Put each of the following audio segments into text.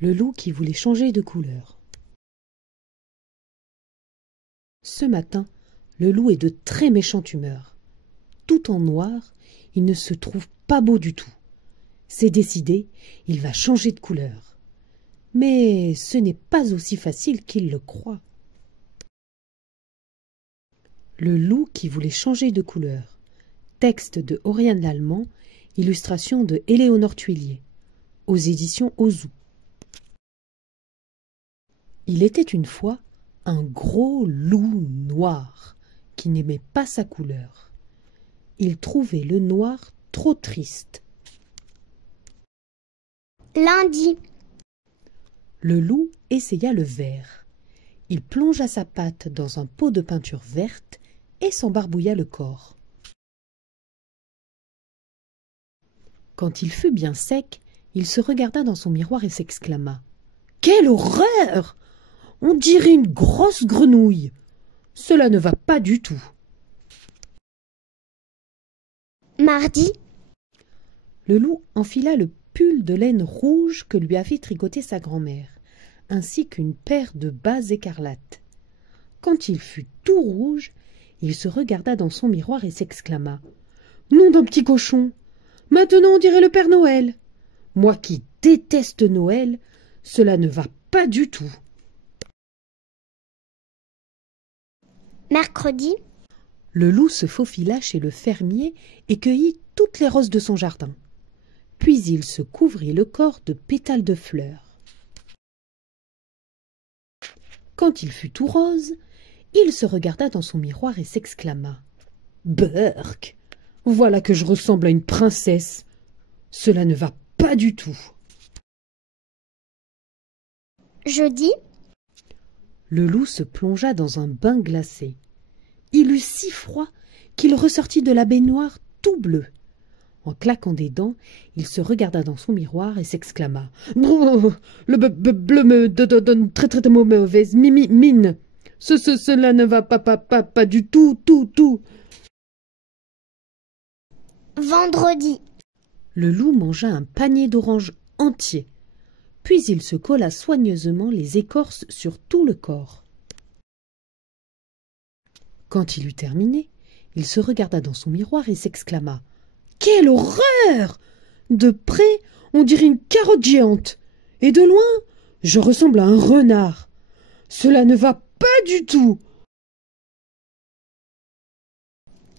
Le loup qui voulait changer de couleur. Ce matin, le loup est de très méchante humeur. Tout en noir, il ne se trouve pas beau du tout. C'est décidé, il va changer de couleur. Mais ce n'est pas aussi facile qu'il le croit. Le loup qui voulait changer de couleur. Texte de Oriane Lallemand, illustration de Éléonore Tuillier, aux éditions Ozu. Il était une fois un gros loup noir qui n'aimait pas sa couleur. Il trouvait le noir trop triste. Lundi. Le loup essaya le vert. Il plongea sa patte dans un pot de peinture verte et s'embarbouilla le corps. Quand il fut bien sec, il se regarda dans son miroir et s'exclama : « Quelle horreur ! On dirait une grosse grenouille. Cela ne va pas du tout. » Mardi. Le loup enfila le pull de laine rouge que lui avait tricoté sa grand-mère, ainsi qu'une paire de bas écarlates. Quand il fut tout rouge, il se regarda dans son miroir et s'exclama : « Nom d'un petit cochon ! Maintenant on dirait le Père Noël. Moi qui déteste Noël, cela ne va pas du tout. » Mercredi. Le loup se faufila chez le fermier et cueillit toutes les roses de son jardin. Puis il se couvrit le corps de pétales de fleurs. Quand il fut tout rose, il se regarda dans son miroir et s'exclama : « Berk, voilà que je ressemble à une princesse. Cela ne va pas du tout. » Jeudi. Le loup se plongea dans un bain glacé. Il eut si froid qu'il ressortit de la baignoire tout bleu. En claquant des dents, il se regarda dans son miroir et s'exclama : « Le bleu me donne très mauvaise mine. Cela ne va pas du tout. » Vendredi. Le loup mangea un panier d'oranges entier. Puis il se colla soigneusement les écorces sur tout le corps. Quand il eut terminé, il se regarda dans son miroir et s'exclama : « Quelle horreur ! De près, on dirait une carotte géante, et de loin, je ressemble à un renard. Cela ne va pas du tout. »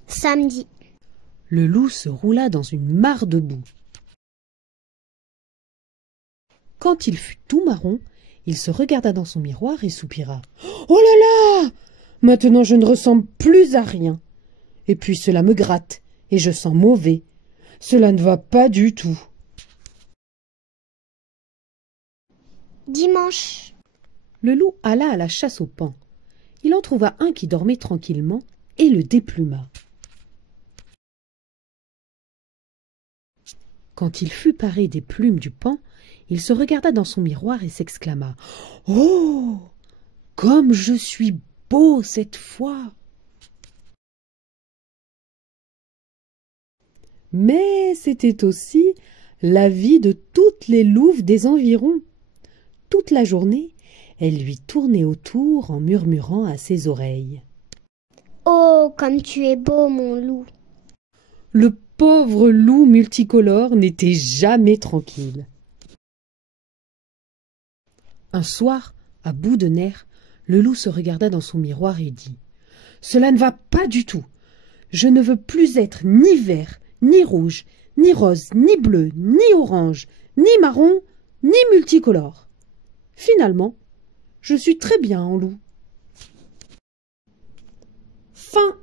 Samedi. Le loup se roula dans une mare de boue. Quand il fut tout marron, il se regarda dans son miroir et soupira : « Oh là là ! Maintenant je ne ressemble plus à rien. Et puis cela me gratte, et je sens mauvais. Cela ne va pas du tout. » Dimanche. Le loup alla à la chasse aux paons. Il en trouva un qui dormait tranquillement et le dépluma. Quand il fut paré des plumes du paon, il se regarda dans son miroir et s'exclama : « Oh ! Comme je suis beau cette fois !» Mais c'était aussi la vie de toutes les louves des environs. Toute la journée, elles lui tournaient autour en murmurant à ses oreilles : « Oh, comme tu es beau, mon loup !» Le pauvre loup multicolore n'était jamais tranquille. Un soir, à bout de nerfs, le loup se regarda dans son miroir et dit : « Cela ne va pas du tout. Je ne veux plus être ni vert, ni rouge, ni rose, ni bleu, ni orange, ni marron, ni multicolore. Finalement, je suis très bien en loup. » Fin.